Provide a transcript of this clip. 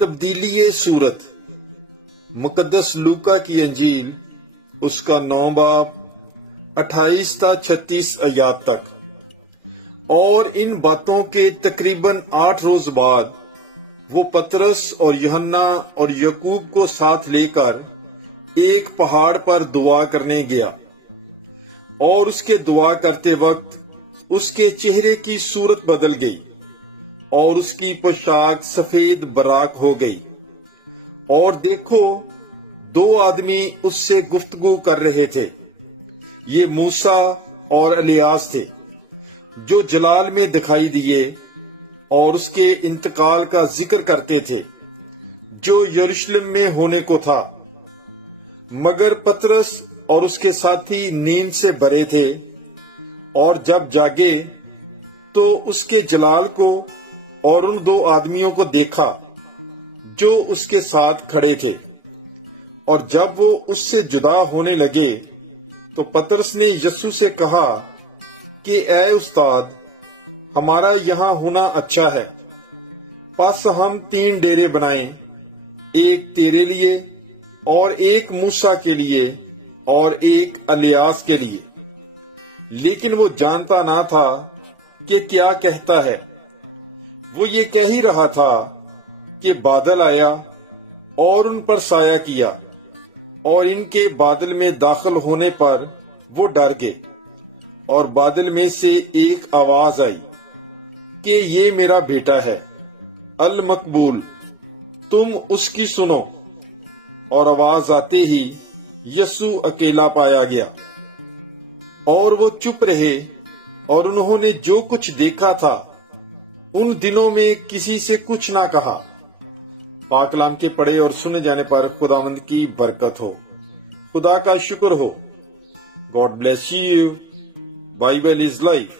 تبدیلی صورت مقدس لوکا کی انجیل اس کا 9 باب 28 تا 36 آیات تک۔ اور ان باتوں کے تقریباً 8 روز بعد وہ پطرس اور یوحنا اور یعقوب کو ساتھ لے کر ایک پہاڑ پر دعا کرنے گیا، اور اس کے دعا کرتے وقت اس کے چہرے کی صورت بدل گئی اور اس کی پوشاک سفید براق ہو گئی، اور دیکھو 2 آدمی اس سے گفتگو کر رہے تھے۔ یہ موسیٰ اور الیاس تھے جو جلال میں دکھائی دیے اور اس کے انتقال کا ذکر کرتے تھے جو یروشلم میں ہونے کو تھا۔ مگر پطرس اور اس کے ساتھی نیند سے بھرے تھے، اور جب جاگے تو اس کے جلال کو اور ان 2 آدمیوں کو دیکھا جو اس کے ساتھ کھڑے تھے۔ اور جب وہ اس سے جدا ہونے لگے تو پطرس نے یسوع سے کہا کہ اے استاد، ہمارا یہاں ہونا اچھا ہے، پس ہم 3 ڈیرے بنائیں، ایک تیرے لیے اور ایک موسیٰ کے لیے اور ایک الیاس کے لیے۔ لیکن وہ جانتا نہ تھا کہ کیا کہتا ہے۔ وہ یہ کہہ ہی رہا تھا کہ بادل آیا اور ان پر سایہ کیا، اور ان کے بادل میں داخل ہونے پر وہ ڈر گئے۔ اور بادل میں سے ایک آواز آئی کہ یہ میرا بیٹا ہے المقبول، تم اس کی سنو۔ اور آواز آتے ہی یسوع اکیلا پایا گیا، اور وہ چپ رہے، اور انہوں نے جو کچھ دیکھا تھا ان دنوں میں کسی سے کچھ نہ کہا۔ پاک کلام کے پڑھے اور سنے جانے پر خداوند کی برکت ہو۔ خدا کا شکر ہو۔ God bless you. Bible is life.